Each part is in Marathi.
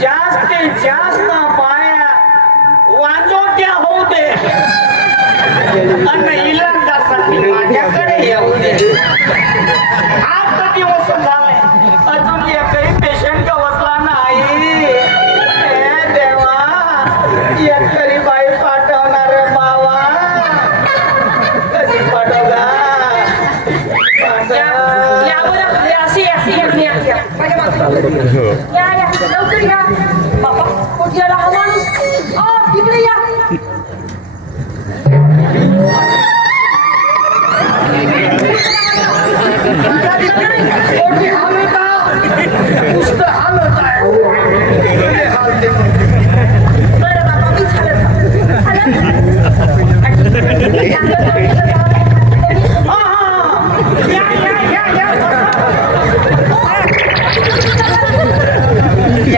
जास्तीत जास्त पाया. वाजोट्या होऊ दे. आणि इलांदासाठी येऊ दे. Ya, ya. Doktor ya. Bapa, kau dia lah awan. Oh, gitu ya. Oh, dia ambil tau.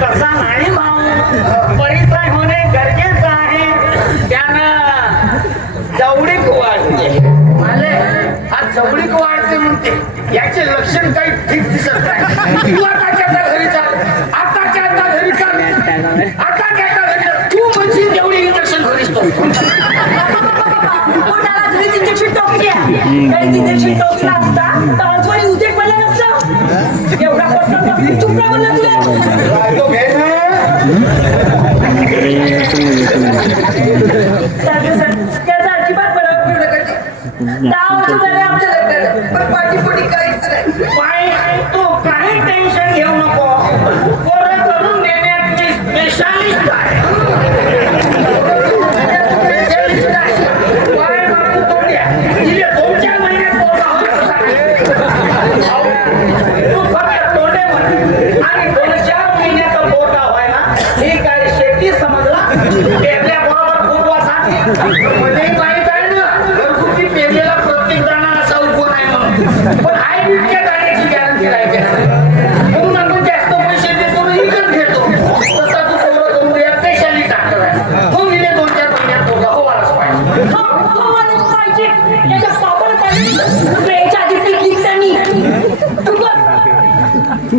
तसा नाही भाऊ परिचय होणे गरजेचं आहे त्यानं जवळीक वाढते माले हा जवळीक वाढते म्हणते याचे लक्षण काही ठीक दिसत नाही तू आताच्या आता घरी चाल आताच्या आता घरी चाल आताच्या आता घरी. तू म्हणशील तेवढी इंजेक्शन घरीच तो इंजेक्शन टोकली घरीच इंजेक्शन टोकला असता तर आजवारी अजिबात आमच्या लग्नाला काहीच नाही काय? तू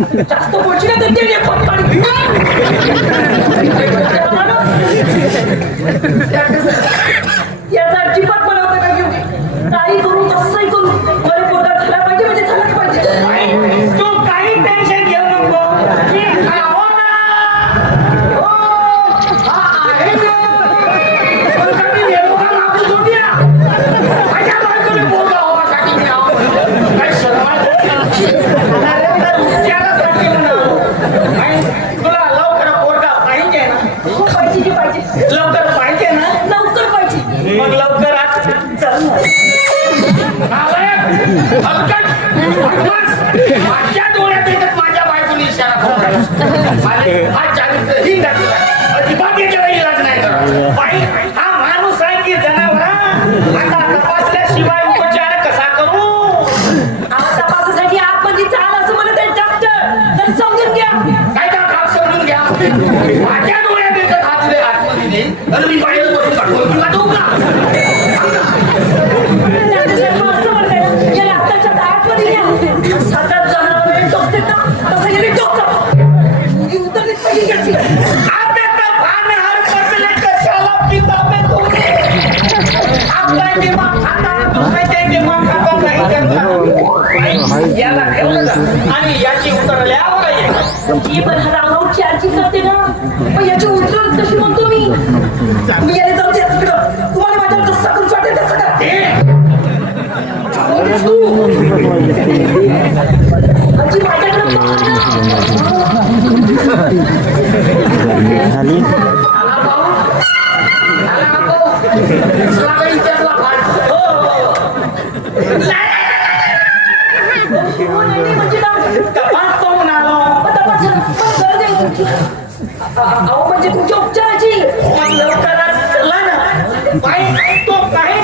बघ जास्त पोचले तर ते माझ्या डोळ्यात येतात माझ्या बायकोने इशारा करून हा चाळीस ही दाखवला. अजिबात याच्यावर इलाज नाही करा बाई, तसं ही उतरलीच पाहिजे घ्यायची आते तो भान हर पडले कशाला किताबे तुझे आपला दिमाग खाता दुसऱ्याचे दिमाग खाता नाही करता याला ठेवलं जा. आणि याची उत्तर लिहावं ये ही पण रागावर चार्जिंग करते ना. पण याची उतरत कशी म्हणतो मी? मी याने जाऊ दे तिकडं. तुम्हाला माझ्यावर कसं करून वाटेल तसं का आला भाऊ आला भाऊ दुसरा काही विचारला भाऊ. हो, हो. नाही, हो, नाही, नाही, म्हणजे ना, तपास पाहून आलो तपास पण गरज आहे तुमची. अहो म्हणजे तुमच्या उपचाराची मग लवकरात चला ना बाई तो काही